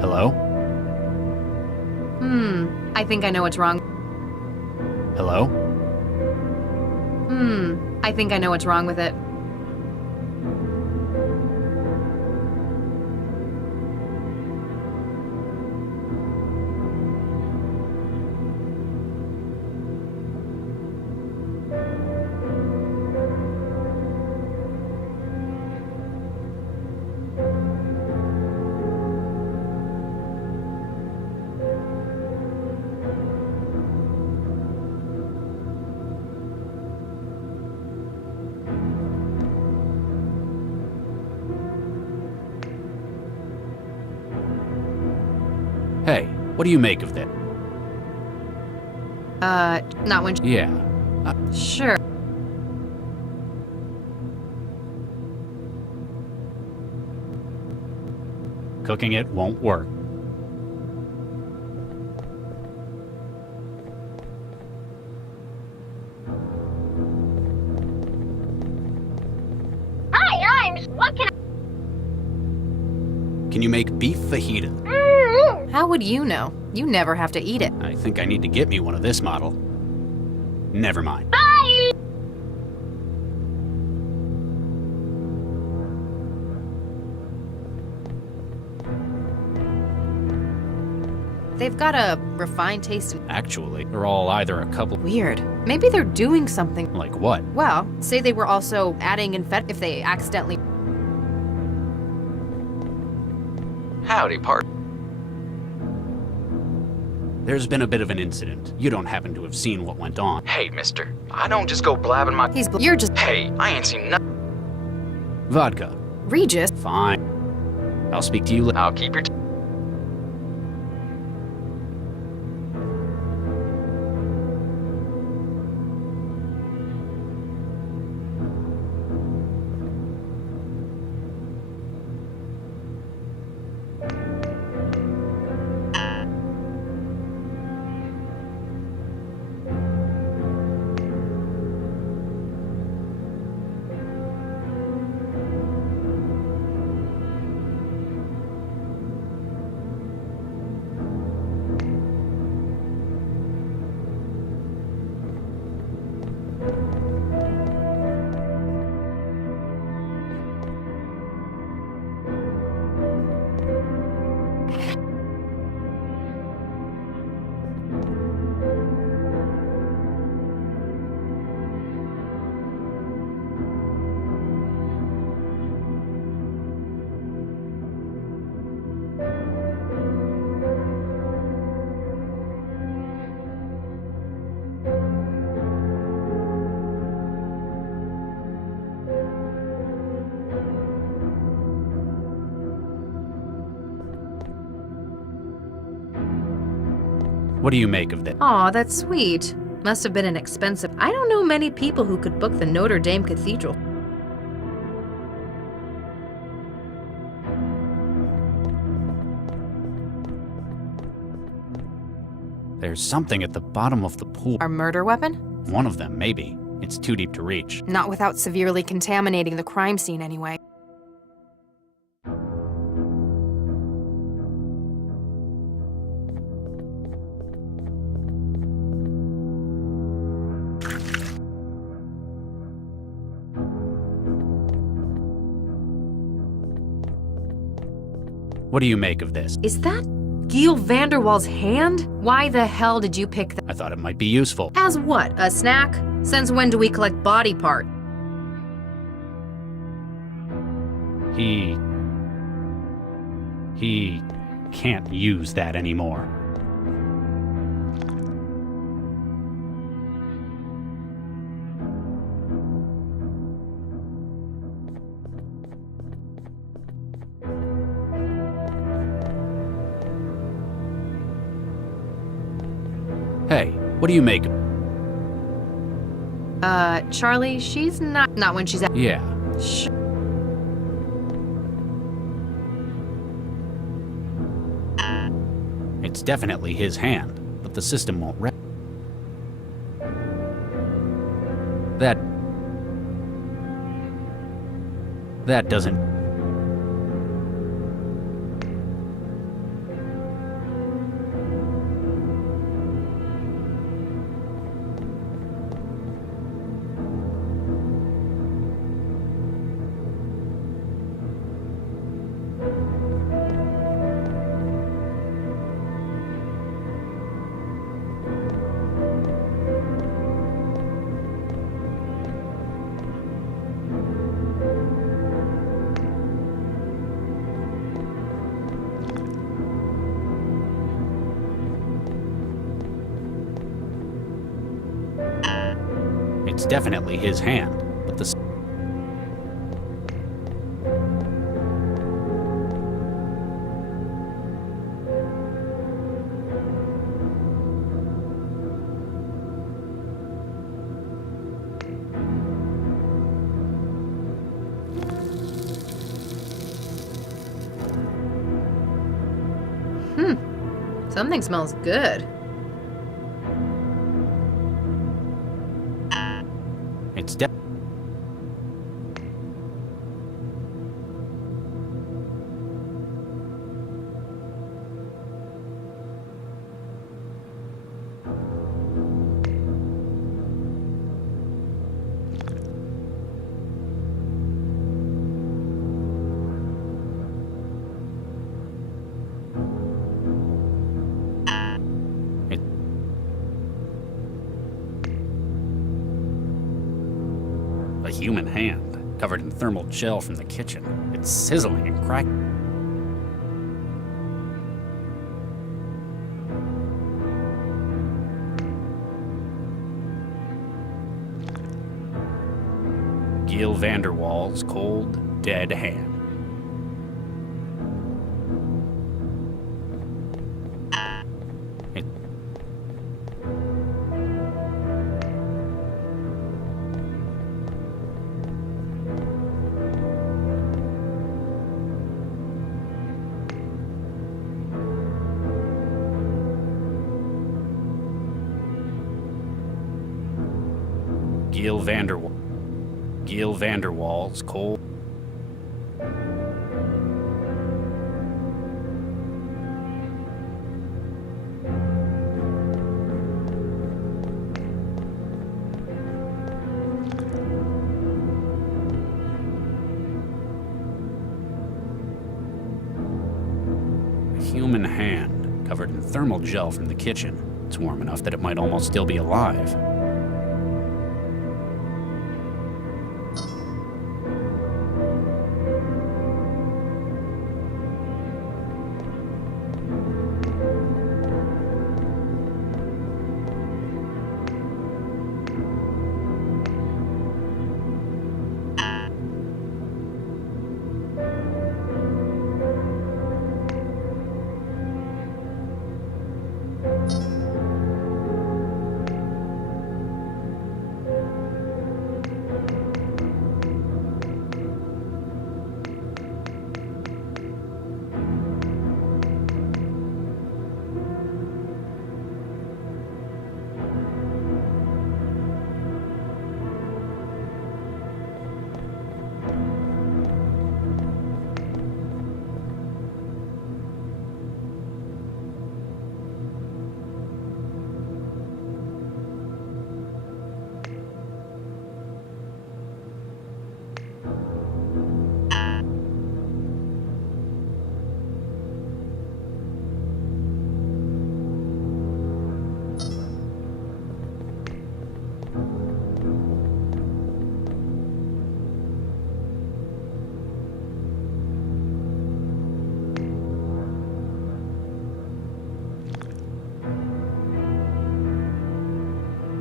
Hello? I think I know what's wrong. Hello? I think I know what's wrong with it. Hey, what do you make of that? Not when Yeah. Sure. Cooking it won't work. What can Can you make beef fajita? How would you know? You never have to eat it. I think I need to get me one of this model. Never mind. Bye! They've got a refined taste. Actually, they're all either a couple. Weird. Maybe they're doing something. Like what? Well, say they were also adding if they accidentally. Howdy, part. There's been a bit of an incident. You don't happen to have seen what went on. Hey, mister. I don't just go blabbing my. You're just Hey, I ain't seen nothing. Vodka. Regis. Fine. I'll speak to you later. I'll keep your. What do you make of that? Aw, that's sweet. Must have been an expensive. I don't know many people who could book the Notre Dame Cathedral. There's something at the bottom of the pool. Our murder weapon? One of them, maybe. It's too deep to reach. Not without severely contaminating the crime scene anyway. What do you make of this? Is that Giel Vanderwaal's hand? Why the hell did you pick that? I thought it might be useful. As what? A snack? Since when do we collect body part? He can't use that anymore. Hey, what do you make of? Charlie, she's not when she's at. Yeah. It's definitely his hand, but the system won't That doesn't. It's definitely his hand, but the... Something smells good. It's a human hand, covered in thermal gel from the kitchen. It's sizzling and cracking. Gil Vanderwaal's cold, dead hand. Gil Vanderwaal's cold. A human hand covered in thermal gel from the kitchen. It's warm enough that it might almost still be alive.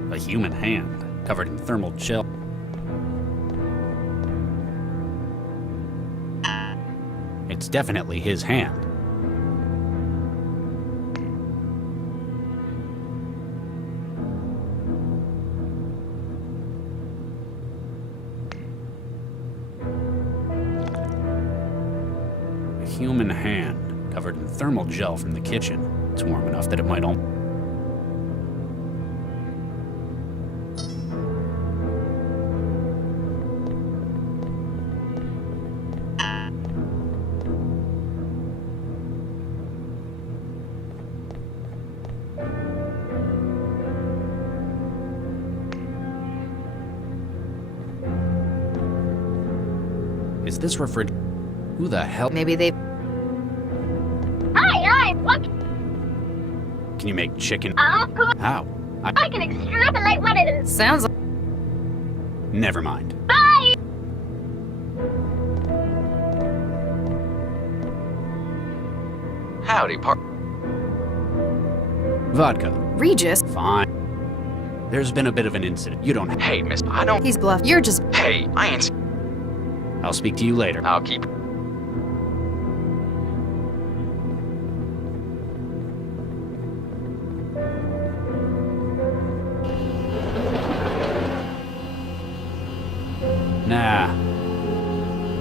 A human hand covered in thermal gel. It's definitely his hand. A human hand covered in thermal gel from the kitchen. It's warm enough that it might almost... Is this refrigerator? Who the hell? Maybe they... Hi, what? Can you make chicken? Cool. How? I can extrapolate what it is. Sounds like... Never mind. Bye! Howdy, Vodka. Regis. Fine. There's been a bit of an incident. You don't. Hey, miss, I don't. He's bluff. You're just. Hey, I ain't. I'll speak to you later. I'll keep.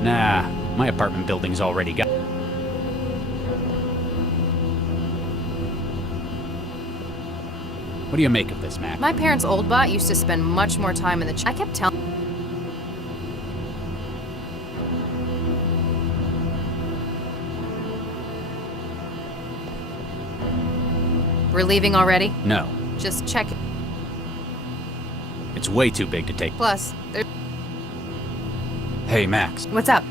Nah. My apartment building's already got. What do you make of this, Mac? My parents' old bot used to spend much more time in the. I kept telling. We're leaving already? No. Just check it. It's way too big to take. Plus, there's. Hey, Max. What's up?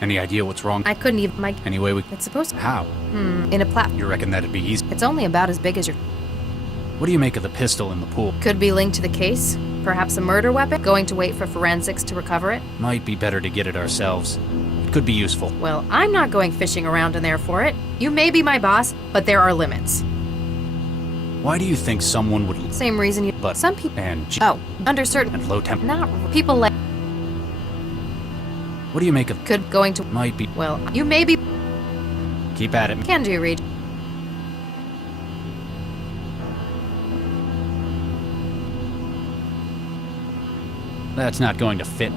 Any idea what's wrong? I couldn't even. Anyway, we. It's supposed to. How? In a plat. You reckon that'd be easy? It's only about as big as your. What do you make of the pistol in the pool? Could be linked to the case. Perhaps a murder weapon? Going to wait for forensics to recover it? Might be better to get it ourselves. It could be useful. Well, I'm not going fishing around in there for it. You may be my boss, but there are limits. Why do you think someone would? Same reason you. But some people. and Oh, under certain. and low temp. Not people like. What do you make of? Could going to. Might be. Well, you may be. Keep at it. Can do, Reed. That's not going to fit.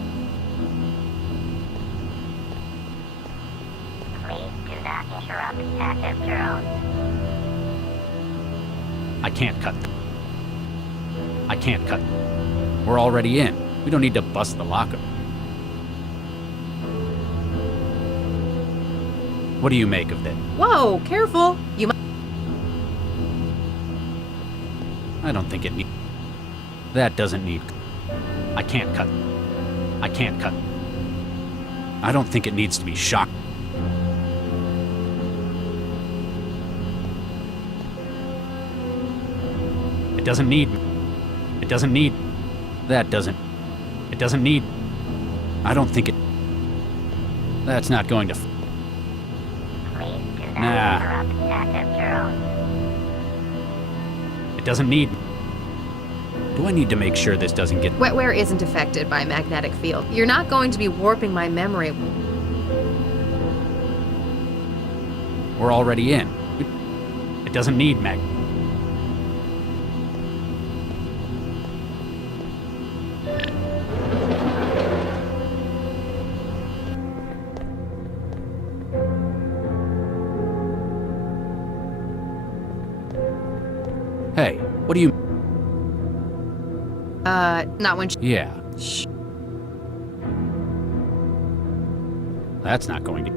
Please do not interrupt active drones. I can't cut. I can't cut. We're already in. We don't need to bust the locker. What do you make of that? Whoa, careful. You might. I don't think it need. That doesn't need. I can't cut. I can't cut. I don't think it needs to be shocked. It doesn't need. It doesn't need. That doesn't. It doesn't need. I don't think it. That's not going to. Please do not Nah. interrupt active drones. It doesn't need. Do I need to make sure this doesn't get. Wetware isn't affected by a magnetic field. You're not going to be warping my memory. We're already in. It doesn't need mag. Hey, what do you. Not when. Yeah, Shh. that's not going to.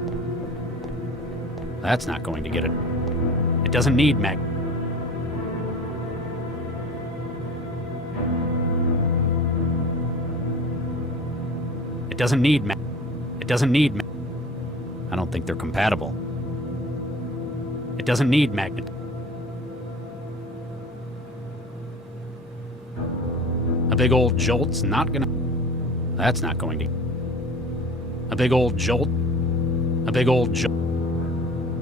That's not going to get it. It doesn't need mag. It doesn't need mag. It doesn't need mag. I don't think they're compatible. It doesn't need magnet. A big old jolt's not gonna. That's not going to. A big old jolt. A big old jolt.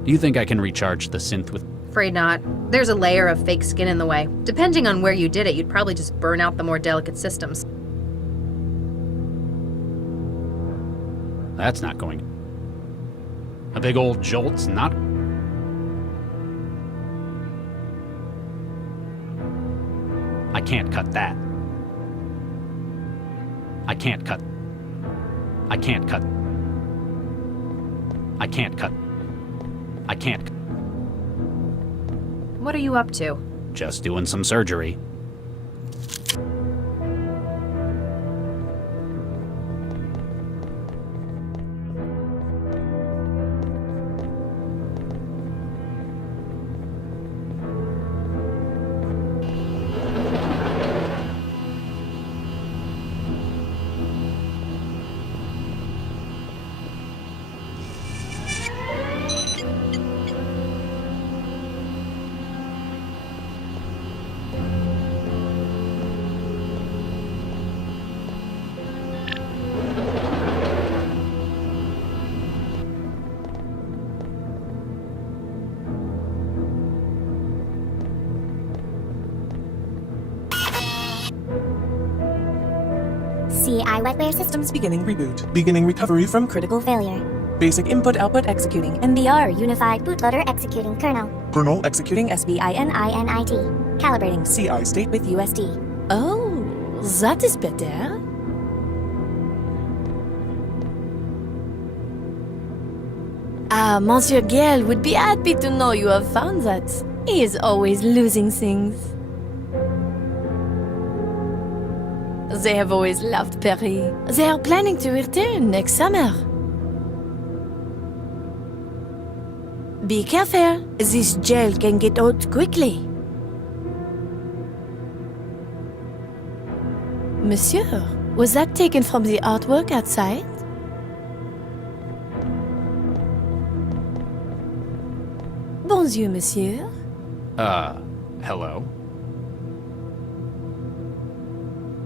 Do you think I can recharge the synth with. Afraid not. There's a layer of fake skin in the way. Depending on where you did it, you'd probably just burn out the more delicate systems. That's not going to. A big old jolt's not. I can't cut that. I can't cut. I can't cut. I can't cut. I can't. What are you up to? Just doing some surgery. AI wetware systems. Beginning reboot. Beginning recovery from Critical failure. basic input-output executing. MBR unified bootloader executing kernel. Kernel executing SBININIT. Calibrating CI state with USD. Oh, that is better. Monsieur Gale would be happy to know you have found that. He is always losing things. They have always loved Perry. They are planning to return next summer. Be careful. This gel can get out quickly. Monsieur, was that taken from the artwork outside? Bonjour, monsieur. Hello?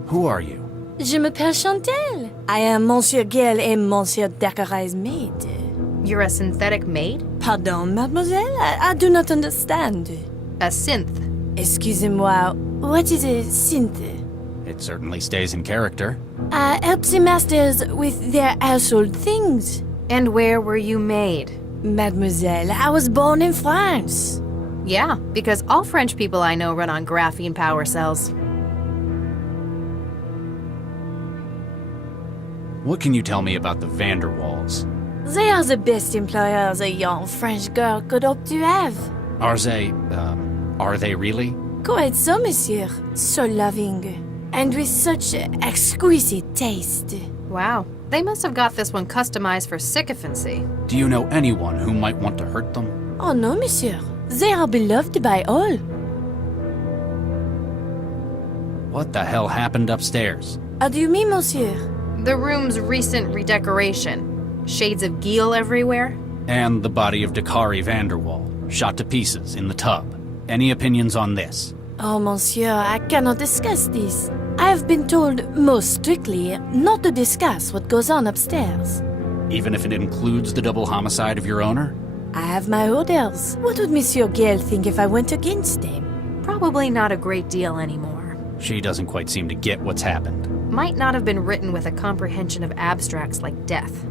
Who are you? Je m'appelle Chantal. I am Monsieur Gale et Monsieur Dacqueray's maid. You're a synthetic maid? Pardon, mademoiselle? I do not understand. A synth. Excusez-moi, what is a synth? It certainly stays in character. I help the masters with their household things. And where were you made? Mademoiselle, I was born in France. Yeah, because all French people I know run on graphene power cells. What can you tell me about the Vanderwalls? They are the best employers a young French girl could hope to have. Are they really? Quite so, monsieur. So loving. And with such exquisite taste. Wow, they must have got this one customized for sycophancy. Do you know anyone who might want to hurt them? Oh no, monsieur. They are beloved by all. What the hell happened upstairs? How do you mean, monsieur? The room's recent redecoration. Shades of Geel everywhere. And the body of Dakari Vanderwall, shot to pieces in the tub. Any opinions on this? Oh, monsieur, I cannot discuss this. I have been told most strictly not to discuss what goes on upstairs. Even if it includes the double homicide of your owner? I have my orders. What would Monsieur Gale think if I went against them? Probably not a great deal anymore. She doesn't quite seem to get what's happened. Might not have been written with a comprehension of abstracts like death.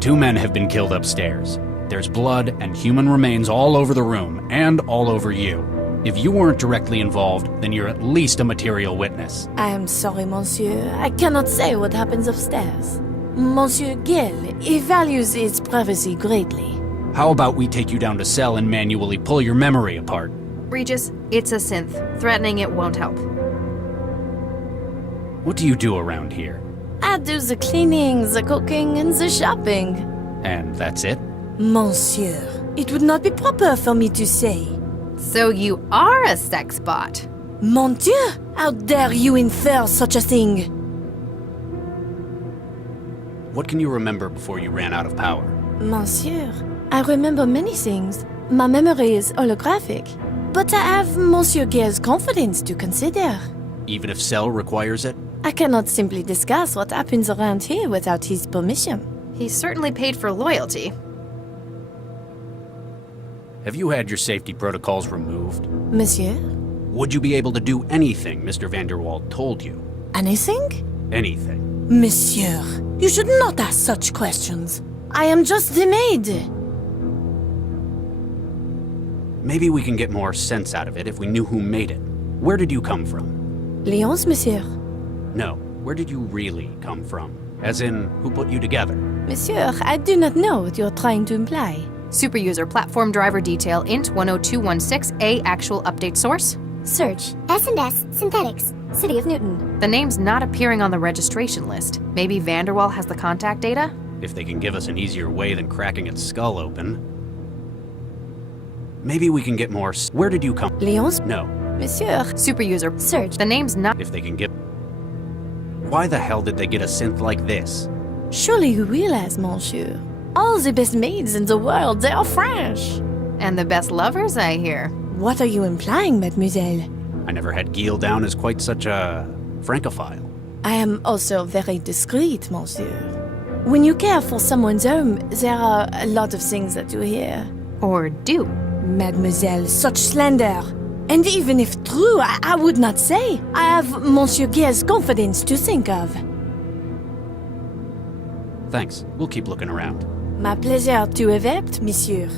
2 men have been killed upstairs. There's blood and human remains all over the room, and all over you. If you weren't directly involved, then you're at least a material witness. I am sorry, monsieur. I cannot say what happens upstairs. Monsieur Gale, he values his privacy greatly. How about we take you down to cell and manually pull your memory apart? Regis, it's a synth. Threatening it won't help. What do you do around here? I do the cleaning, the cooking, and the shopping. And that's it? Monsieur, it would not be proper for me to say. So you are a sex bot. Mon Dieu, how dare you infer such a thing? What can you remember before you ran out of power? Monsieur, I remember many things. My memory is holographic. But I have Monsieur Gale's confidence to consider. Even if Cell requires it? I cannot simply discuss what happens around here without his permission. He's certainly paid for loyalty. Have you had your safety protocols removed? Monsieur? Would you be able to do anything Mr. Vanderwall told you? Anything? Anything. Monsieur, you should not ask such questions. I am just the maid. Maybe we can get more sense out of it if we knew who made it. Where did you come from? Lyons, monsieur. No, where did you really come from? As in, who put you together? Monsieur, I do not know what you're trying to imply. Superuser platform driver detail int 10216A actual update source. Search S&S Synthetics, City of Newton. The name's not appearing on the registration list. Maybe Vanderwall has the contact data? If they can give us an easier way than cracking its skull open. Maybe we can get more where did you come? Lyons? No. Monsieur. Superuser. Search. The name's not. If they can get... Why the hell did they get a synth like this? Surely you realize, monsieur. All the best maids in the world, they are French. And the best lovers, I hear. What are you implying, mademoiselle? I never had Geel down as quite such a francophile. I am also very discreet, monsieur. When you care for someone's home, there are a lot of things that you hear. Or do. Mademoiselle, such slander. And even if true, I would not say. I have Monsieur Guerre's confidence to think of. Thanks. We'll keep looking around. Ma plaisir to avert, monsieur.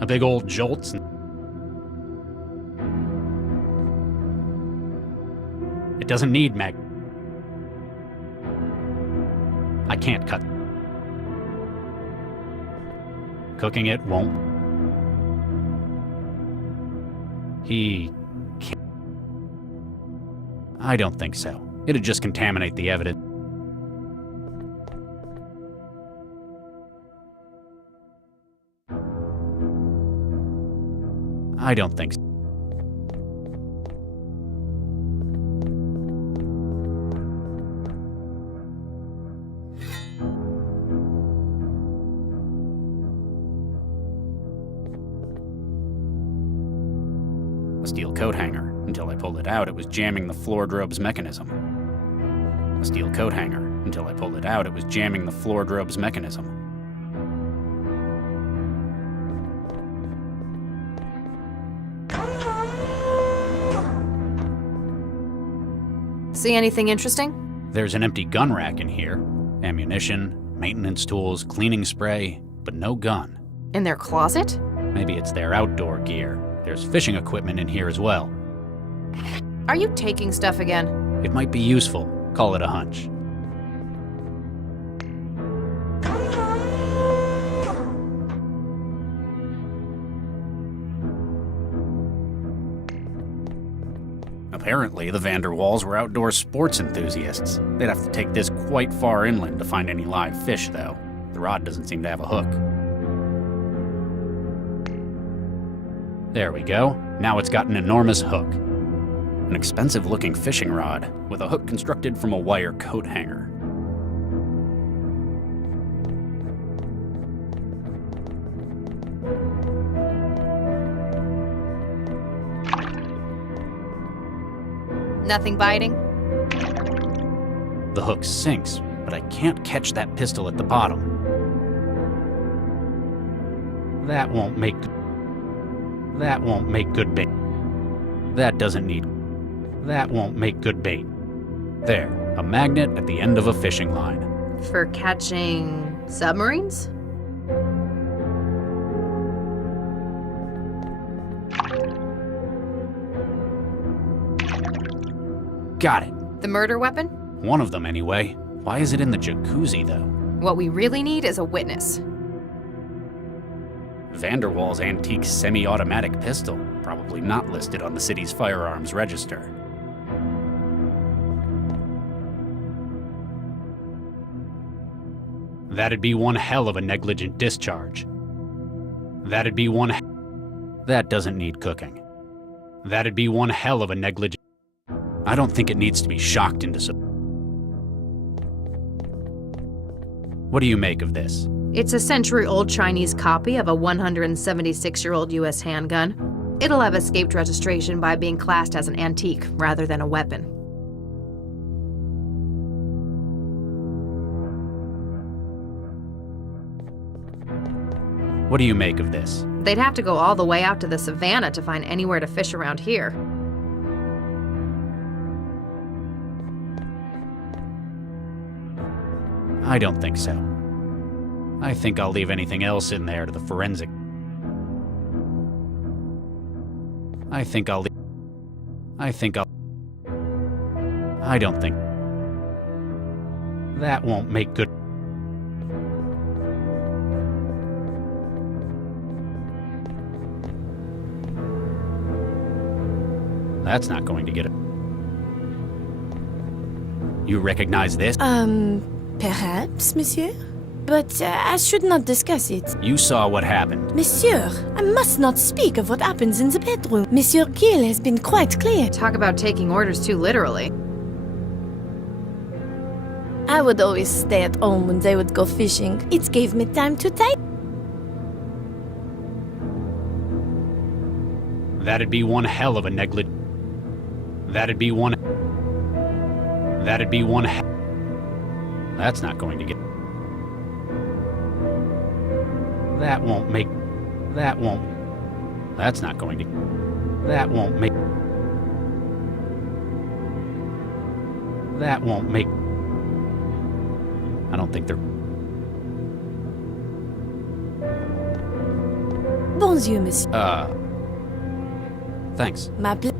A big old jolt. It doesn't need mag. I can't cut. Cooking it won't. He can't. I don't think so. It'd just contaminate the evidence. I don't think so. A steel coat hanger. Until I pulled it out, it was jamming the floor drobe's mechanism. A steel coat hanger. Until I pulled it out, it was jamming the floor drobe's mechanism. See anything interesting? There's an empty gun rack in here. Ammunition, maintenance tools, cleaning spray, but no gun. In their closet? Maybe it's their outdoor gear. There's fishing equipment in here as well. Are you taking stuff again? It might be useful. Call it a hunch. Apparently, the Vanderwalls were outdoor sports enthusiasts. They'd have to take this quite far inland to find any live fish, though. The rod doesn't seem to have a hook. There we go. Now it's got an enormous hook. An expensive-looking fishing rod, with a hook constructed from a wire coat hanger. Nothing biting? The hook sinks, but I can't catch that pistol at the bottom. That won't make good bait. That doesn't need. That won't make good bait. There, a magnet at the end of a fishing line. For catching submarines? Got it. The murder weapon? One of them, anyway. Why is it in the jacuzzi, though? What we really need is a witness. Vanderwall's antique semi-automatic pistol, probably not listed on the city's firearms register. That'd be one hell of a negligent discharge. That'd be one. That doesn't need cooking. That'd be one hell of a negligent. I don't think it needs to be shocked into so. What do you make of this? It's a century-old Chinese copy of a 176-year-old U.S. handgun. It'll have escaped registration by being classed as an antique rather than a weapon. What do you make of this? They'd have to go all the way out to the savannah to find anywhere to fish around here. I don't think so. I think I'll leave anything else in there to the forensic. I don't think. That won't make good. That's not going to get it. You recognize this? Perhaps, monsieur? But I should not discuss it. You saw what happened. Monsieur, I must not speak of what happens in the bedroom. Monsieur Gill has been quite clear. Talk about taking orders too literally. I would always stay at home when they would go fishing. It gave me time to type. That'd be one hell of a negligent. That'd be one. That's not going to get. That won't make. That won't. That's not going to. That won't make. That won't make. I don't think they're. Bonjour, monsieur. Thanks. Ma ple-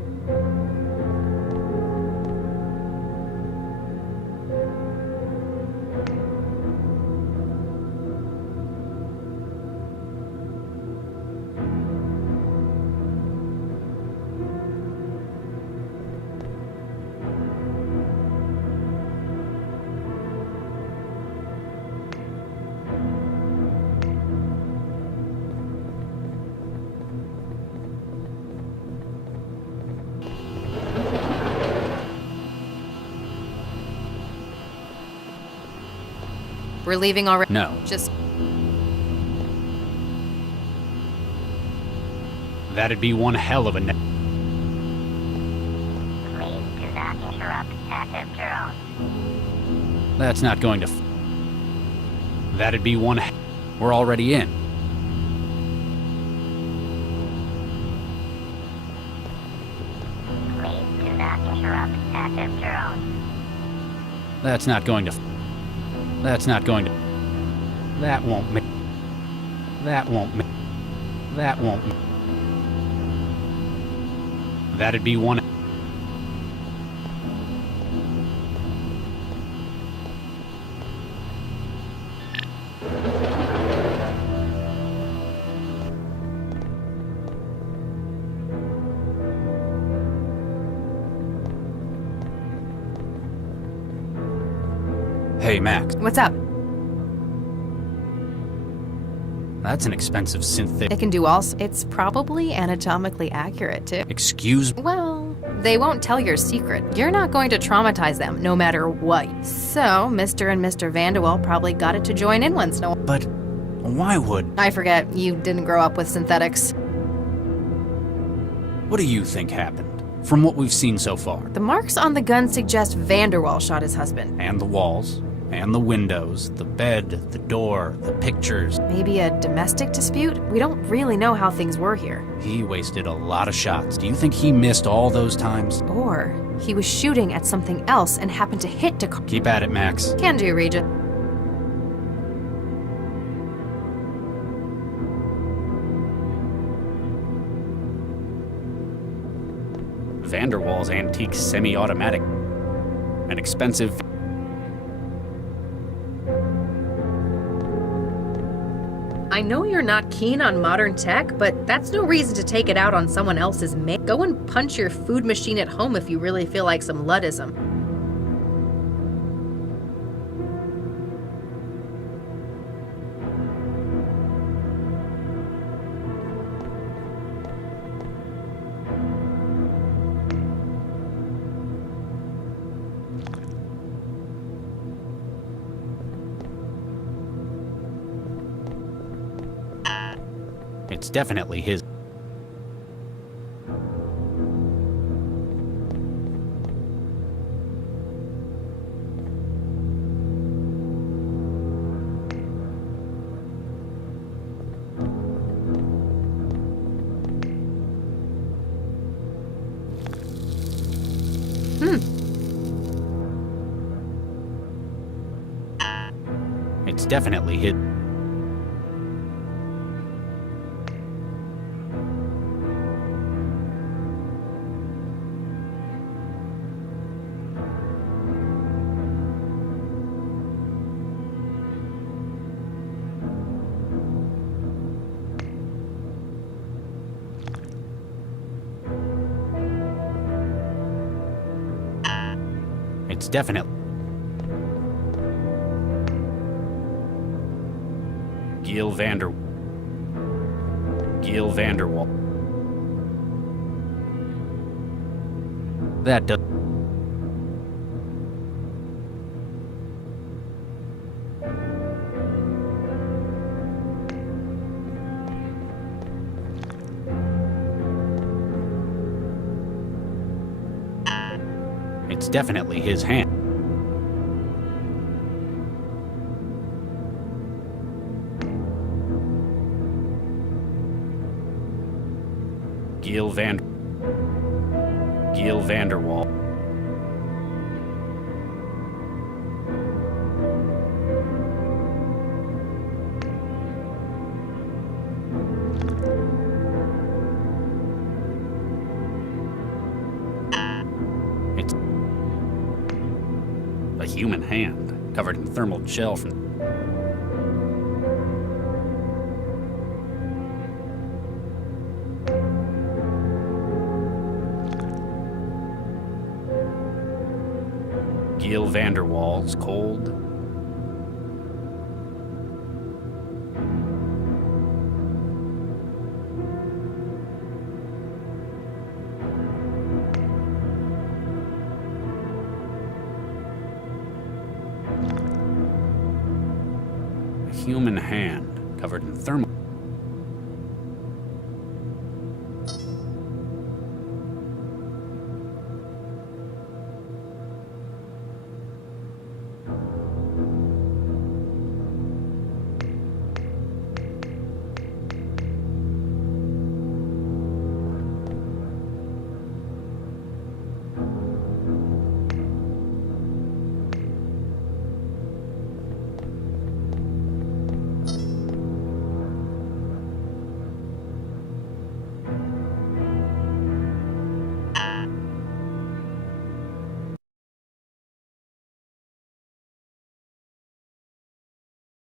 We're leaving already? No. Just That'd be one hell of a. Please do not interrupt active drone. That's not going to. That'd be one. We're already in. Please do not interrupt active drone. That's not going to. That's not going to. That won't make. That won't make. That won't. That'd be one. Hey, Max. what's up? That's an expensive synthetic. It can do all. It's probably anatomically accurate too. Excuse me. Well, they won't tell your secret. You're not going to traumatize them, no matter what. So, Mr. and Mr. Vanderwell probably got it to join in once in a while. But why would. I forget, you didn't grow up with synthetics. What do you think happened? From what we've seen so far. The marks on the gun suggest Vanderwell shot his husband. And the walls. And the windows. The bed. The door. The pictures. Maybe a domestic dispute? We don't really know how things were here. He wasted a lot of shots. Do you think he missed all those times? Or he was shooting at something else and happened to hit Dakar. Keep at it, Max. Can do, Regent. Vanderwall's antique semi-automatic. An expensive. I know you're not keen on modern tech, but that's no reason to take it out on someone else's Go and punch your food machine at home if you really feel like some Luddism. It's definitely his. It's definitely his. It's definitely. Giel Vanderwall. That does. It's definitely his hand. Giel Vanderwall. It's a human hand covered in thermal gel from. Giel Vanderwall's cold. A human hand covered in thermal.